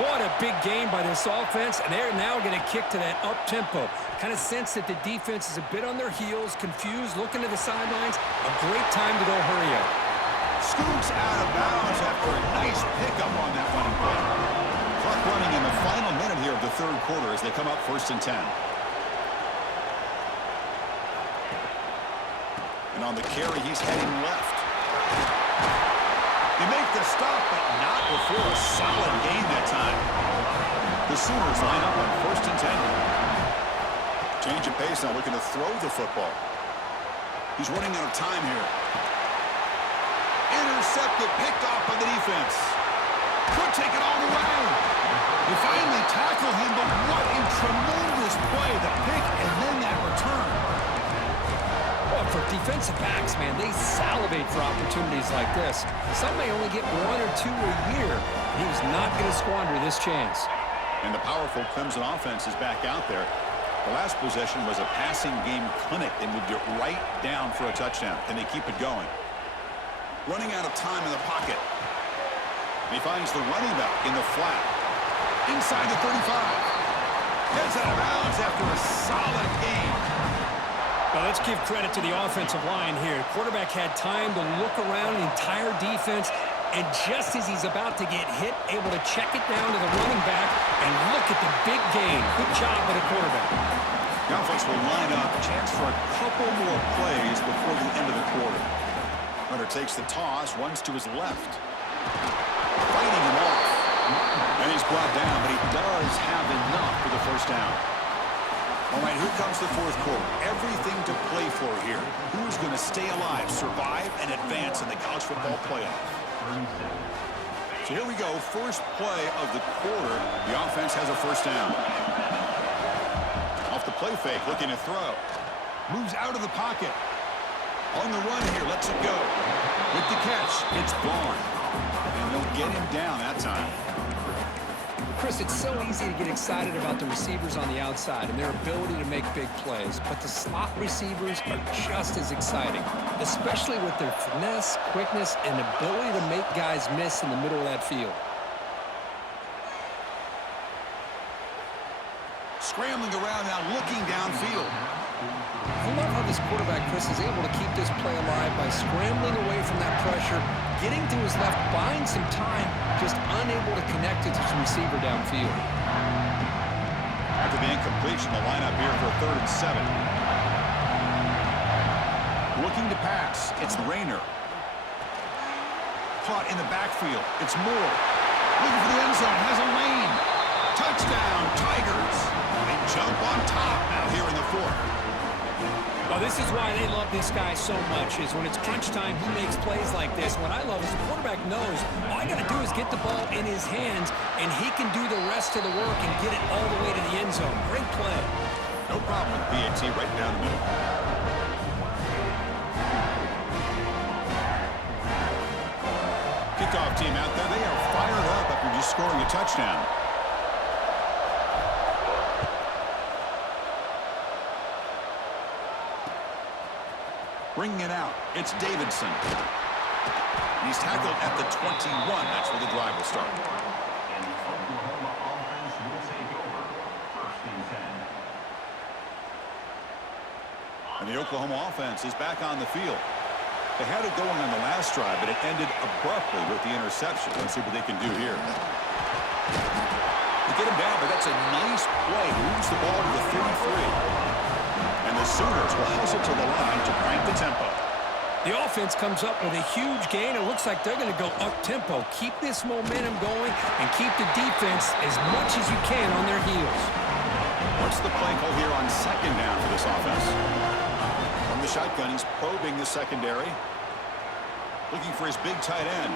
What a big game by this offense, and they're now going to kick to that up-tempo. Kind of sense that the defense is a bit on their heels, confused, looking to the sidelines. A great time to go hurry up. Scoots out of bounds after a nice pickup on that running play. Clock running in the final minute here of the third quarter as they come up 1st and 10. And on the carry, he's heading left. They make the stop, but not before a solid gain that time. The Sooners line up on 1st and 10. Change of pace now, looking to throw the football. He's running out of time here. Intercepted, picked off by the defense. Could take it all the way. They finally tackle him, but what a tremendous play. The pick and then that return. Well, for defensive backs, man, they salivate for opportunities like this. Some may only get 1 or 2 a year, and he was not going to squander this chance. And the powerful Clemson offense is back out there. The last possession was a passing game clinic. They moved it right down for a touchdown, and they keep it going. Running out of time in the pocket. And he finds the running back in the flat. Inside the 35. Heads out of bounds after a solid game. Well, let's give credit to the offensive line here. Quarterback had time to look around the entire defense, and just as he's about to get hit, able to check it down to the running back, and look at the big gain. Good job by the quarterback. The offense will line up. Chance for a couple more plays before the end of the quarter. Hunter takes the toss, runs to his left. Fighting him off. And he's brought down, but he does have enough for the first down. All right, here comes the fourth quarter. Everything to play for here. Who's going to stay alive, survive, and advance in the college football playoff? So here we go. First play of the quarter. The offense has a first down. Off the play fake, looking to throw. Moves out of the pocket. On the run here, lets it go. With the catch, it's Vaughn. And they'll get him down that time. Chris, it's so easy to get excited about the receivers on the outside and their ability to make big plays, but the slot receivers are just as exciting, especially with their finesse, quickness, and ability to make guys miss in the middle of that field. Scrambling around now, looking downfield. I love how this quarterback, Chris, is able to keep this play alive by scrambling away from that pressure, getting to his left, buying some time, just unable to connect it to his receiver downfield. After the incompletion, the lineup here for 3rd and 7. Looking to pass, it's Rayner. Caught in the backfield, it's Moore. Looking for the end zone, has a lane. Touchdown, Tigers. They jump on top now here in the 4th. Well, this is why they love this guy so much, is when it's crunch time, he makes plays like this. What I love is the quarterback knows all I got to do is get the ball in his hands, and he can do the rest of the work and get it all the way to the end zone. Great play. No problem with PAT right down the middle. Kickoff team out there. They are fired up after just scoring a touchdown. Bringing it out, it's Davidson. He's tackled at the 21. That's where the drive will start. And the Oklahoma offense is back on the field. They had it going on the last drive, but it ended abruptly with the interception. Let's see what they can do here. They get him down, but that's a nice play. Moves the ball to the 33. And the Sooners will hustle to the line to crank the tempo. The offense comes up with a huge gain. It looks like they're going to go up-tempo. Keep this momentum going and keep the defense as much as you can on their heels. What's the play call here on 2nd down for this offense? From the shotgun, he's probing the secondary. Looking for his big tight end.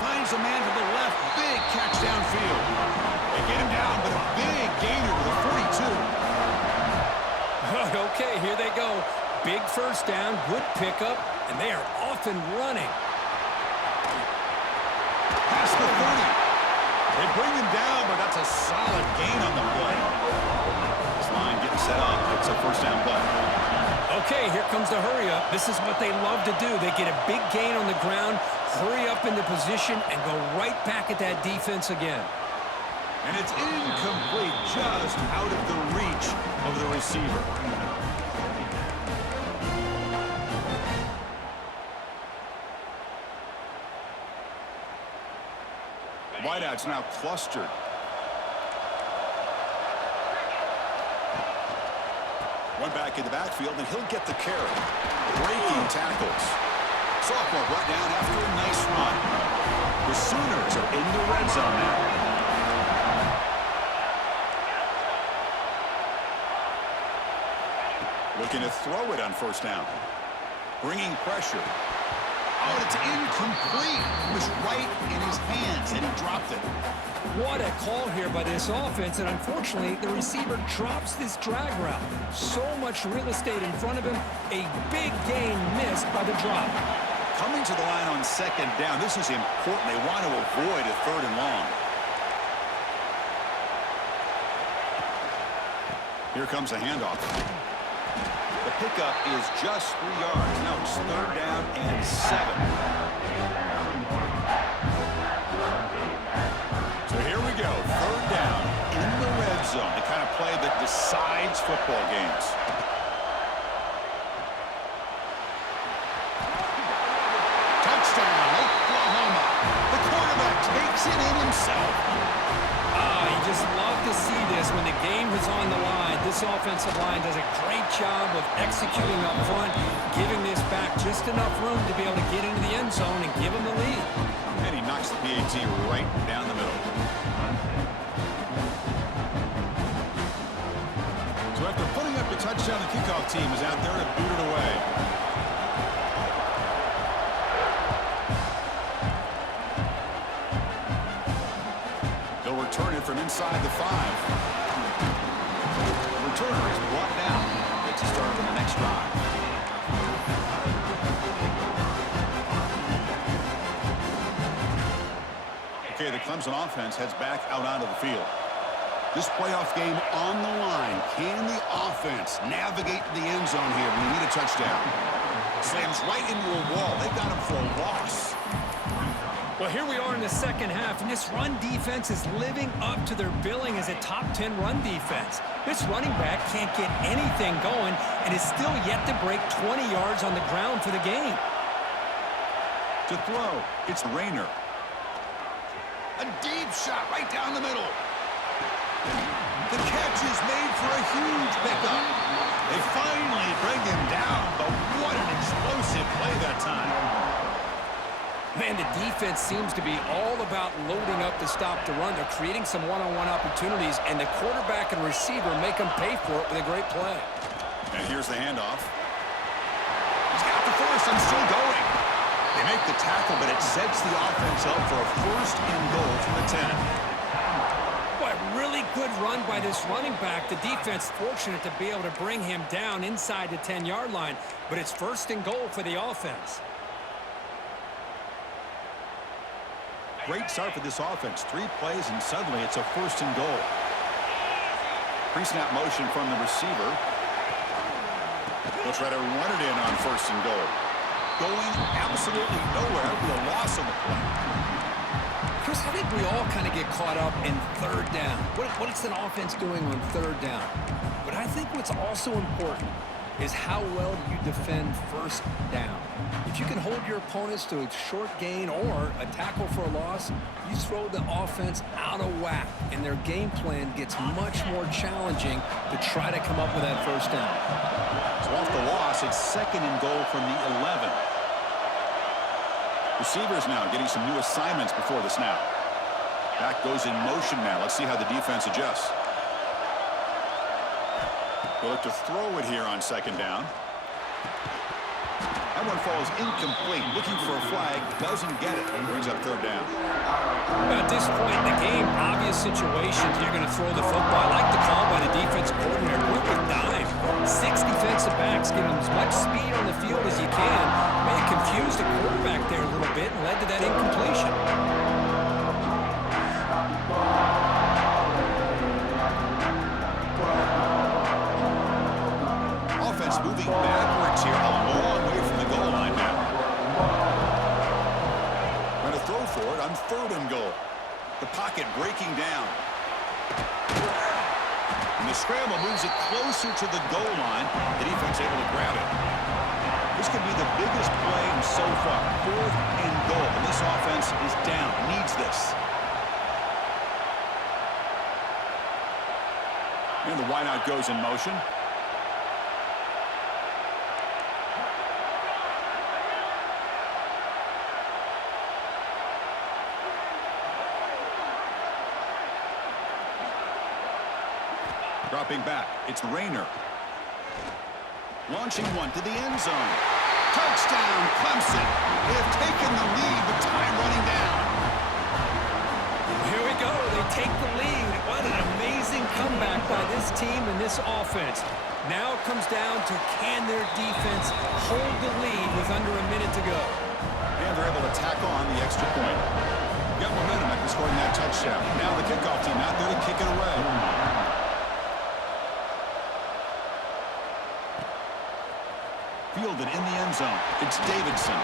Finds a man to the left. Big catch downfield. They get him down, but a big gainer to the 42. Okay, here they go. Big first down, good pickup, and they are off and running. Past the 30. They bring him down, but that's a solid gain on the play. This line getting set up. It's a first down play. Okay, here comes the hurry up. This is what they love to do. They get a big gain on the ground, hurry up into position, and go right back at that defense again. And it's incomplete, just out of the reach of the receiver. Wideout's now clustered. One back in the backfield, and he'll get the carry. Breaking tackles. Sophomore brought down after a nice run. The Sooners are in the red zone now. Looking to throw it on first down. Bringing pressure. Oh, it's incomplete. It was right in his hands, and he dropped it. What a call here by this offense, and unfortunately, the receiver drops this drag route. So much real estate in front of him, a big gain missed by the drop. Coming to the line on second down, this is important. They want to avoid a third and long. Here comes a handoff. The pickup is just 3 yards. Now it's third down and 7. So here we go, third down in the red zone, the kind of play that decides football games. Touchdown, Oklahoma. The quarterback takes it in himself. You just love to see this when the game is on the line. This offensive line does a great job of executing up front, giving this back just enough room to be able to get into the end zone and give them the lead. And he knocks the PAT right down the middle. So after putting up the touchdown, the kickoff team is out there to boot it away. They'll return it from inside the 5. The returner is brought down. Gets to start on the next drive. Okay, the Clemson offense heads back out onto the field. This playoff game on the line. Can the offense navigate the end zone here when they need a touchdown? Slams right into a wall. They got him for a loss. Well, here we are in the second half, and this run defense is living up to their billing as a top 10 run defense. This running back can't get anything going and is still yet to break 20 yards on the ground for the game. To throw, it's Rayner. A deep shot right down the middle. The catch is made for a huge pickup. They finally bring him down, but what an explosive play that time. Man, the defense seems to be all about loading up to stop the run. They're creating some one-on-one opportunities, and the quarterback and receiver make them pay for it with a great play. And here's the handoff. He's got the first and still going. They make the tackle, but it sets the offense up for a first and goal from the 10. What a really good run by this running back. The defense fortunate to be able to bring him down inside the 10-yard line, but it's first and goal for the offense. Great start for this offense. 3 plays, and suddenly it's a first and goal. Pre-snap motion from the receiver. They'll try to run it in on first and goal. Going absolutely nowhere with a loss on the play. Chris, I think we all kind of get caught up in third down. What is an offense doing on third down? But I think what's also important is how well you defend first down. If you can hold your opponents to a short gain or a tackle for a loss, you throw the offense out of whack, and their game plan gets much more challenging to try to come up with that first down. So off the loss, it's second and goal from the 11. Receivers now getting some new assignments before the snap. Back goes in motion now. Let's see how the defense adjusts. They'll look to throw it here on second down. That one falls incomplete. Looking for a flag. Doesn't get it. Brings up third down. At this point in the game, obvious situations, you're going to throw the football. I like the call by the defensive coordinator. Work with dime. 6 defensive backs. Give them as much speed on the field as you can. May have confused the quarterback there a little bit and led to that incompletion. Offense moving backwards here, a long way from the goal line now. Going to throw for it on third and goal. The pocket breaking down. And the scramble moves it closer to the goal line. The defense able to grab it. This could be the biggest play so far. 4th and goal. And this offense is down. Needs this. And the wideout goes in motion. Dropping back, it's Rayner. Launching one to the end zone. Touchdown, Clemson. They have taken the lead, but time running down. Here we go. They take the lead. What an amazing comeback by this team and this offense. Now it comes down to can their defense hold the lead with under a minute to go. And they're able to tack on the extra point. Got momentum after scoring that touchdown. Now the kickoff team out there to kick it away. Fielded in the end zone. It's Davidson.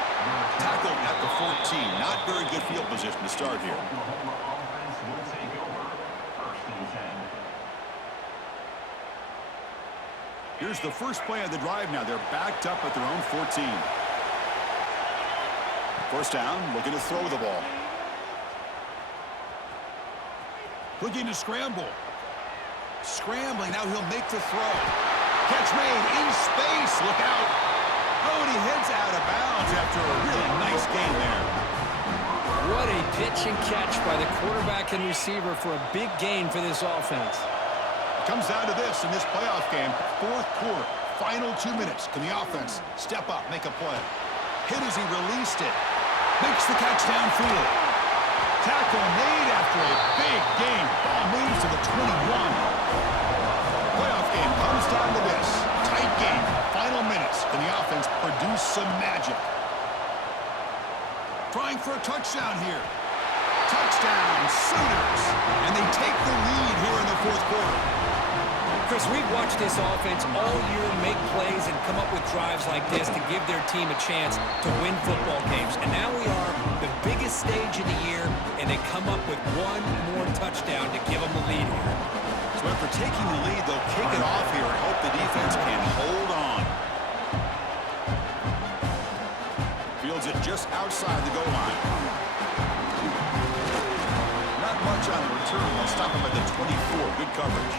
Tackled at the 14. Not very good field position to start here. Here's the first play of the drive now. They're backed up at their own 14. First down, looking to throw the ball. Looking to scramble. Scrambling, now he'll make the throw. Catch made in space, look out. Oh, and he heads out of bounds after a really nice gain there. What a pitch and catch by the quarterback and receiver for a big gain for this offense. Comes down to this in this playoff game. 4th quarter, final 2 minutes. Can the offense step up, make a play? Hit as he released it. Makes the catch downfield. Tackle made after a big gain. Ball moves to the 21. Playoff game comes down to this. Tight game, final minutes. Can the offense produce some magic? Trying for a touchdown here. Touchdown, Sooners. And they take the lead here in the 4th quarter. Chris, we've watched this offense all year make plays and come up with drives like this to give their team a chance to win football games. And now we are the biggest stage of the year, and they come up with one more touchdown to give them the lead here. So after taking the lead, they'll kick it off here and hope the defense can hold on. Fields it just outside the goal line. Not much on the return. They'll stop him at the 24. Good coverage.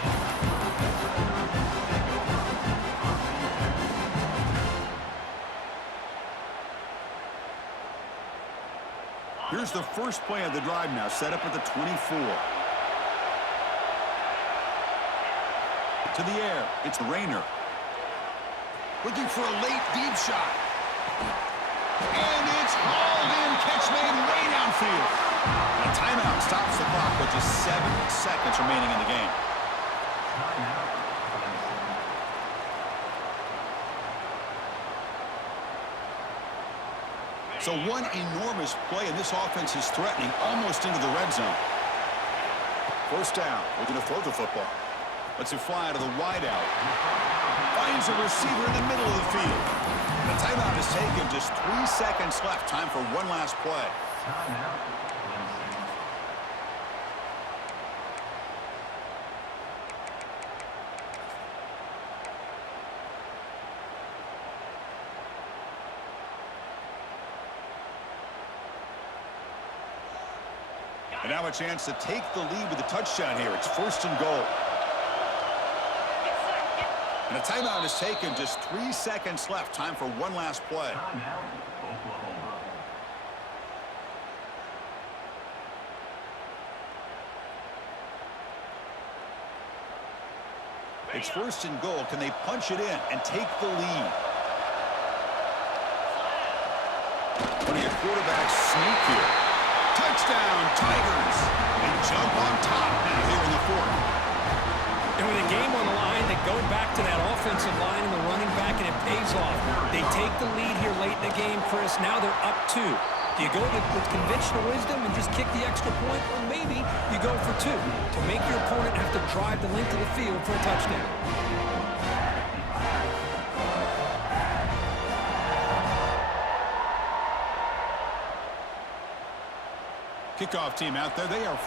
Here's the first play of the drive now, set up at the 24. To the air, it's Rayner. Looking for a late deep shot. And it's hauled in, catch made way downfield. And a timeout stops the clock with just 7 seconds remaining in the game. So one enormous play, and this offense is threatening almost into the red zone. First down, looking to throw the football. Lets it fly to the wideout. Finds a receiver in the middle of the field. The timeout is taken, just 3 seconds left. Time for one last play. And now a chance to take the lead with a touchdown here. It's 1st and goal. And a timeout is taken, just 3 seconds left. Time for one last play. It's 1st and goal. Can they punch it in and take the lead? Putting a quarterback sneak here. Touchdown, Tigers. And jump on top now here in the 4th. And with a game on the line, they go back to that offensive line and the running back, and it pays off. They take the lead here late in the game, Chris. Now they're up 2. Do you go with conventional wisdom and just kick the extra point? Or maybe you go for 2 to make your opponent have to drive the length of the field for a touchdown. Kickoff team out there. They are